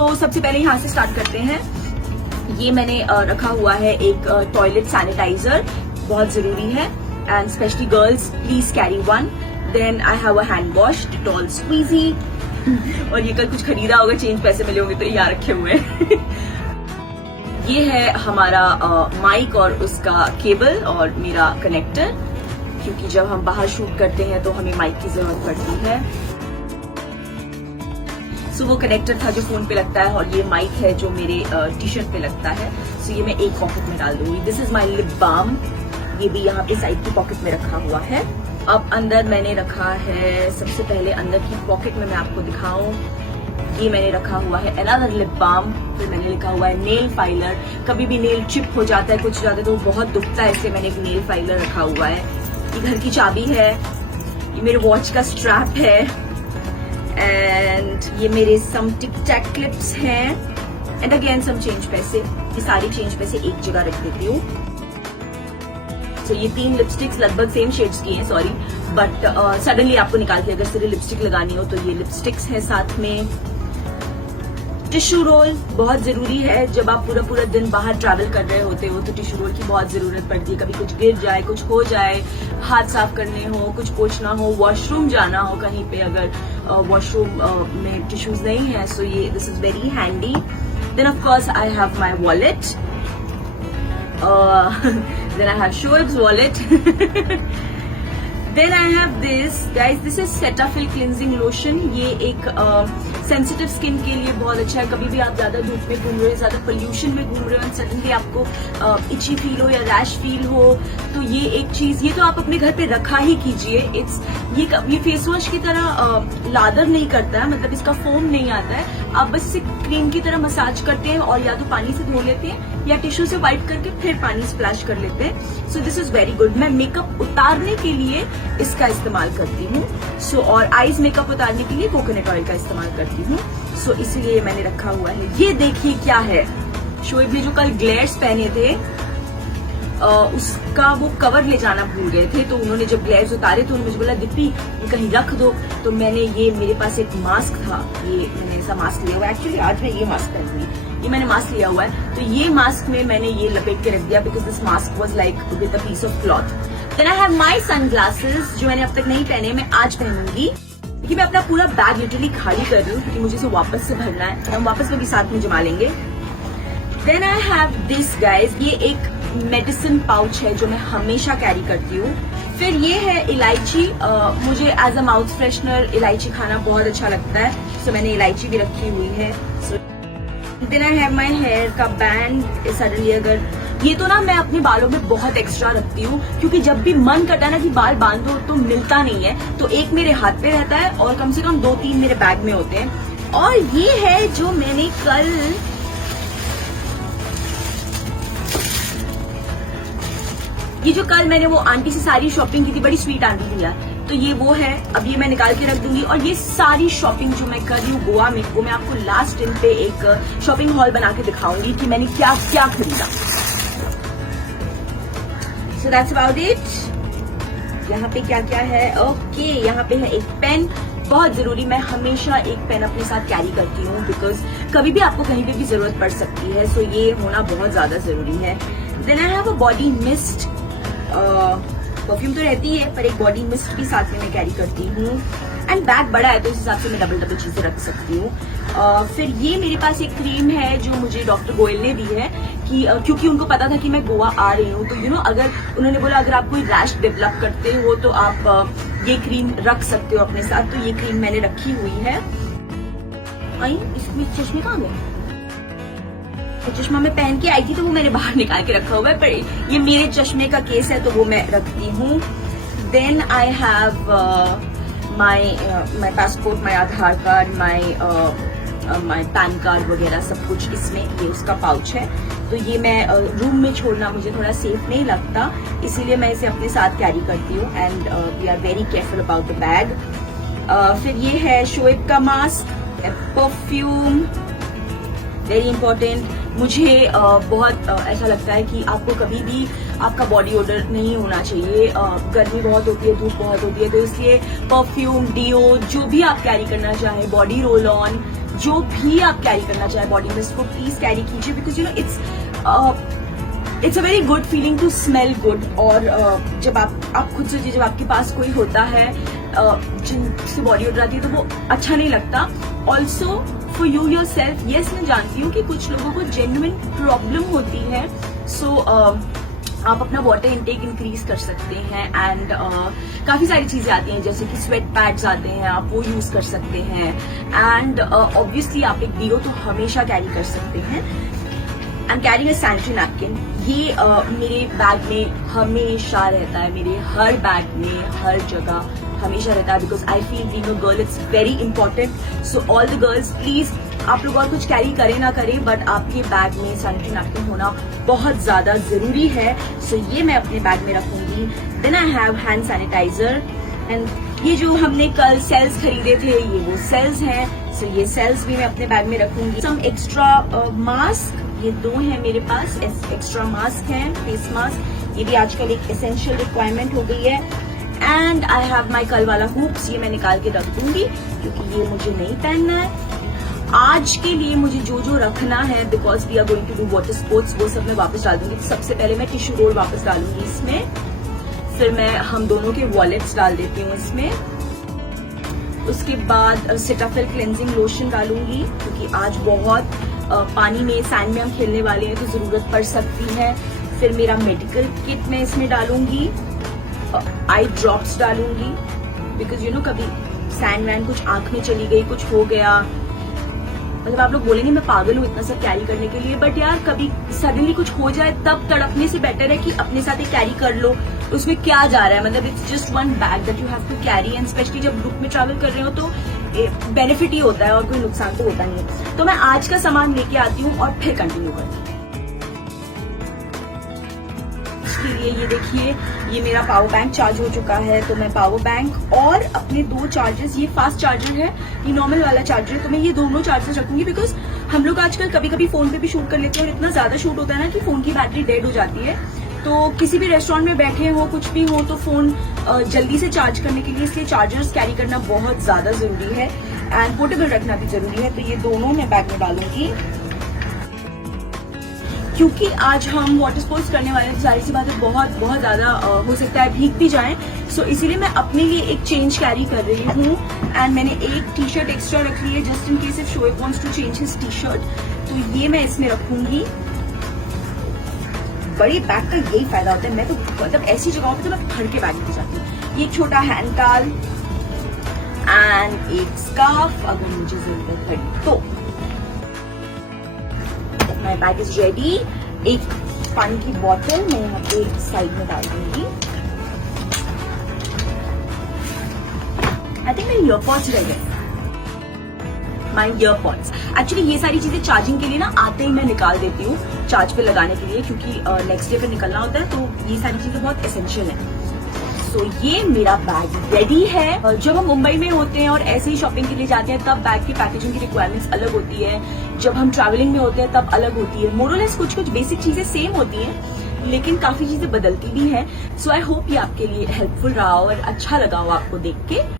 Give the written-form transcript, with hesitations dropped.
तो सबसे पहले यहाँ से स्टार्ट करते हैं। ये मैंने रखा हुआ है एक टॉयलेट सैनिटाइजर, बहुत जरूरी है, and specially girls please carry one. Then I have a hand wash, Dettol squeegee, और ये कल कुछ खरीदा होगा, चेंज पैसे मिले होंगे तो यहाँ रखे हुए हैं। ये है हमारा माइक और उसका केबल और मेरा कनेक्टर, क्योंकि जब हम बाहर शूट करते हैं तो हमें माइक की जरूरत पड़ती है। सो वो कनेक्टर था जो फोन पे लगता है, और ये माइक है जो मेरे टी शर्ट पे लगता है। सो ये मैं एक पॉकेट में डाल दूंगी। This is my lip balm, ये भी यहाँ पे साइड की पॉकेट में रखा हुआ है। अब अंदर मैंने रखा है, सबसे पहले अंदर की पॉकेट में मैं आपको दिखाऊं, ये मैंने रखा हुआ है अनदर लिप बाम। फिर मैंने लिखा हुआ है नेल फाइलर, कभी भी नेल चिप हो जाता है, कुछ हो जाता है तो वो बहुत दुखता है, इसलिए मैंने एक नेल फाइलर रखा हुआ है। ये घर की चाबी है, ये मेरे वॉच का स्ट्रैप है, एंड ये मेरे सम टिक टैक क्लिप्स हैं, एंड अगेन सम चेंज पैसे। ये सारी चेंज पैसे एक जगह रख देती हूँ। तो ये 3 लिपस्टिक्स लगभग सेम शेड्स की हैं, सॉरी, बट सडनली आपको निकाल के अगर सिर्फ लिपस्टिक लगानी हो तो ये लिपस्टिक्स है। साथ में टिश्यू रोल बहुत जरूरी है, जब आप पूरा पूरा दिन बाहर ट्रैवल कर रहे होते हो तो टिश्यू रोल की बहुत जरूरत पड़ती है। कभी कुछ गिर जाए, कुछ हो जाए, हाथ साफ करने हो, कुछ पोंछना हो, वॉशरूम जाना हो कहीं पे, अगर वॉशरूम में टिश्यूज नहीं है, सो ये this is very handy. Then of course I have my wallet, then I have Shoaib's wallet. Then I have this, guys, this is Cetaphil cleansing lotion. ये एक सेंसिटिव स्किन के लिए बहुत अच्छा है। कभी भी आप ज्यादा धूप में घूम रहे हो, ज्यादा पोल्यूशन में घूम रहे हो, सडनली आपको इची फील हो या रैश फील हो, तो ये एक चीज, ये तो आप अपने घर पे रखा ही कीजिए। ये फेस वॉश की तरह लादर नहीं करता है, मतलब इसका फोम नहीं आता है। आप बस इसे क्रीम की तरह मसाज करते हैं, और या तो पानी से धो लेते हैं या टिश्यू से वाइप करके फिर पानी स्प्लैश कर लेते हैं। So this is very good. मैं मेकअप उतारने के लिए इसका इस्तेमाल करती हूँ। सो और आईज मेकअप उतारने के लिए कोकोनट ऑयल का इस्तेमाल करती हूँ। सो इसलिए मैंने रखा हुआ है। ये देखिए क्या है, शोएब ने जो कल ग्लेयर्स पहने थे उसका वो कवर ले जाना भूल गए थे, तो उन्होंने जब ग्लेयर्स उतारे तो उन्होंने मुझे बोला दीप्ति ये कहीं रख दो। तो मैंने ये, मेरे पास एक मास्क था, ये मैंने ऐसा मास्क लिया हुआ है। एक्चुअली आज मैं ये मास्क पहन हुई, ये मैंने मास्क लिया हुआ है, तो ये मास्क में मैंने ये लपेट के रख दिया, because this mask was like with a piece of cloth. Then I have my sunglasses, जो मैंने अब तक नहीं पहने, मैं आज पहनूंगी, क्योंकि मैं अपना पूरा बैग लिटरली खाली कर रही हूँ, क्योंकि मुझे इसे वापस से भरना है। हम वापस में भी साथ में जमा लेंगे। Then I have this, guys, ये एक मेडिसिन पाउच है जो मैं हमेशा कैरी करती हूँ। फिर ये है इलायची, मुझे एज अ माउथ फ्रेशनर इलायची खाना बहुत अच्छा लगता है, सो मैंने इलायची भी रखी हुई है। Then I have my hair का बैंड। सडनली अगर ये तो ना मैं अपने बालों में बहुत एक्स्ट्रा रखती हूँ, क्योंकि जब भी मन करता है ना कि बाल बांधो तो मिलता नहीं है, तो एक मेरे हाथ पे रहता है और कम से कम 2-3 मेरे बैग में होते हैं। और ये है जो मैंने कल, ये जो कल मैंने वो आंटी से सारी शॉपिंग की थी, बड़ी स्वीट आंटी थी यार, तो ये वो है। अब ये मैं निकाल के रख दूंगी। और ये सारी शॉपिंग जो मैं कर रही हूँ गोवा में, वो मैं आपको लास्ट दिन पे एक शॉपिंग हॉल बना के दिखाऊंगी कि मैंने क्या क्या खरीदा। So that's about it. यहाँ पे क्या क्या है, ओके, यहाँ पे है एक पेन, बहुत जरूरी। मैं हमेशा एक पेन अपने साथ कैरी करती हूँ, बिकॉज कभी भी आपको कहीं पे भी जरूरत पड़ सकती है, सो ये होना बहुत ज्यादा जरूरी है। Then I have a body mist, perfume तो रहती है, पर एक बॉडी मिस्ट भी साथ में मैं कैरी करती हूँ। एंड बैग बड़ा है तो इस हिसाब से मैं डबल चीजें रख सकती हूँ। फिर ये मेरे पास एक क्रीम है जो मुझे डॉक्टर गोयल ने दी है, कि क्योंकि उनको पता था कि मैं गोवा आ रही हूँ, तो यू नो, अगर उन्होंने बोला अगर आप कोई रैश डेवलप करते हो तो आप ये क्रीम रख सकते हो अपने साथ, तो ये क्रीम मैंने रखी हुई है। इसमें चश्मे कहाँ गए? चश्मा मैं पहन के आई थी तो वो मैंने बाहर निकाल के रखा हुआ है, पर ये मेरे चश्मे का केस है तो वो मैं रखती हूँ। Then I have my passport, my Aadhaar card, my PAN card वगैरह सब कुछ इसमें, ये उसका पाउच है। तो ये मैं रूम में छोड़ना मुझे थोड़ा सेफ नहीं लगता, इसीलिए मैं इसे अपने साथ कैरी करती हूँ। And we are very careful about the bag. फिर ये है शोएब का मास्क, परफ्यूम, वेरी इंपॉर्टेंट। मुझे बहुत ऐसा लगता है कि आपको कभी भी आपका बॉडी ओडर नहीं होना चाहिए। गर्मी बहुत होती है, धूप बहुत होती है, तो इसलिए परफ्यूम, डिओ, जो भी आप कैरी करना चाहें, बॉडी रोल ऑन, जो भी आप कैरी करना चाहे बॉडी में इसको प्लीज कैरी कीजिए, because you know it's a very good feeling to smell good. और जब आप खुद सोचिए, जब आपके पास कोई होता है जिनसे बॉडी उड़ जाती है तो वो अच्छा नहीं लगता। Also for you your self, yes मैं जानती हूँ कि कुछ लोगों को जेन्युइन प्रॉब्लम होती है, सो आप अपना वाटर इनटेक इंक्रीज कर सकते हैं। एंड काफी सारी चीजें आती हैं, जैसे कि स्वेट पैड्स आते हैं, आप वो यूज कर सकते हैं। एंड ऑब्वियसली आप एक डीओ तो हमेशा कैरी कर सकते हैं। I am carrying a sanitary napkin, ये मेरे बैग में हमेशा रहता है, मेरे हर बैग में हर जगह हमेशा रहता है, because I feel being a girl it's very important. So all the girls please, आप लोग और कुछ कैरी करें ना करें, बट आपके बैग में सैनिटरी नैपकिन होना बहुत ज्यादा जरूरी है। सो ये मैं अपने बैग में रखूंगी। Then I have hand sanitizer, and ये जो हमने कल सेल्स खरीदे थे ये वो सेल्स हैं, सो ये सेल्स भी मैं अपने बैग में रखूंगी। सम एक्स्ट्रा मास्क, ये 2 हैं मेरे पास, एक्स्ट्रा मास्क हैं, फेस मास्क, ये भी आजकल एक एसेंशियल रिक्वायरमेंट हो गई है। एंड आई हैव माई कल वाला हुप्स, ये मैं निकाल के रख दूंगी क्योंकि ये मुझे नहीं पहनना है आज के लिए। मुझे जो जो रखना है, because we are going to do water sports, वो सब मैं वापस डाल दूंगी। सबसे पहले मैं टिश्यू रोल वापस डालूंगी इसमें, फिर मैं हम दोनों के वॉलेट्स डाल देती हूँ इसमें। उसके बाद सेटाफिल क्लेंजिंग लोशन डालूंगी क्योंकि आज बहुत पानी में सैंड में हम खेलने वाले हैं तो जरूरत पड़ सकती है। फिर मेरा मेडिकल किट मैं इसमें डालूंगी, आई ड्रॉप्स डालूंगी, बिकॉज यू नो कभी सैंड वैंड कुछ आंख में चली गई, कुछ हो गया, मतलब आप लोग बोलेंगे मैं पागल हूँ इतना सब कैरी करने के लिए, बट यार कभी सडनली कुछ हो जाए तब तड़पने से बेटर है कि अपने साथ ही कैरी कर लो। उसमें क्या जा रहा है, मतलब it's just one bag that you have to carry, and specially जब ग्रुप में ट्रैवल कर रहे हो तो बेनिफिट ही होता है और कोई नुकसान तो होता नहीं है। तो मैं आज का सामान लेके आती हूँ और फिर कंटिन्यू करती हूँ। इसके लिए ये देखिए, ये मेरा पावर बैंक चार्ज हो चुका है, तो मैं पावर बैंक और अपने 2 चार्जर्स, ये फास्ट चार्जर है, ये नॉर्मल वाला चार्जर है, तो मैं ये दोनों चार्जर्स रखूंगी। बिकॉज हम लोग आजकल कभी कभी फोन पे भी शूट कर लेते हैं और इतना ज्यादा शूट होता है ना कि फोन की बैटरी डेड हो जाती है। तो किसी भी रेस्टोरेंट में बैठे हो, कुछ भी हो, तो फोन जल्दी से चार्ज करने के लिए इसलिए चार्जर्स कैरी करना बहुत ज्यादा जरूरी है, एंड पोर्टेबल रखना भी जरूरी है। तो ये दोनों मैं बैग में डालूंगी क्योंकि आज हम वाटर स्पोर्ट्स करने वाले हैं, तो सारी सी बातें बहुत ज्यादा हो सकता है भीग भी जाएं। सो इसीलिए मैं अपने लिए एक चेंज कैरी कर रही हूँ, एंड मैंने एक टी शर्ट एक्स्ट्रा रख ली है just in case if Shoaib wants to change his T shirt, तो ये मैं इसमें रखूंगी। बड़े बैग का यही फायदा होता है, मैं तो मतलब ऐसी जगहों पे तो मैं भर के बैग लेके जाती हूँ। ये छोटा हैंड टॉवल एंड एक स्कार्फ अगर मुझे जरूरत पड़ी तो। My bag is ready. एक पानी की बोतल मैं यहाँ पे साइड में डाल दूंगी। आई थिंक मेरे ईयरपॉड्स रह गए, माई ईयरपॉड्स। एक्चुअली ये सारी चीजें चार्जिंग के लिए ना आते ही मैं निकाल देती हूँ चार्ज पे लगाने के लिए, क्योंकि नेक्स्ट डे पे निकलना होता है, तो ये सारी चीजें बहुत एसेंशियल है। सो ये मेरा बैग रेडी है। जब हम मुंबई में होते हैं और ऐसे ही शॉपिंग के लिए जाते हैं तब बैग की पैकेजिंग की रिक्वायरमेंट्स अलग होती है, जब हम ट्रैवलिंग में होते हैं तब अलग होती है। मोरलेस कुछ बेसिक चीजें सेम होती हैं लेकिन काफी चीजें बदलती भी हैं। सो आई होप ये आपके लिए हेल्पफुल रहा और अच्छा लगा हो आपको देख के।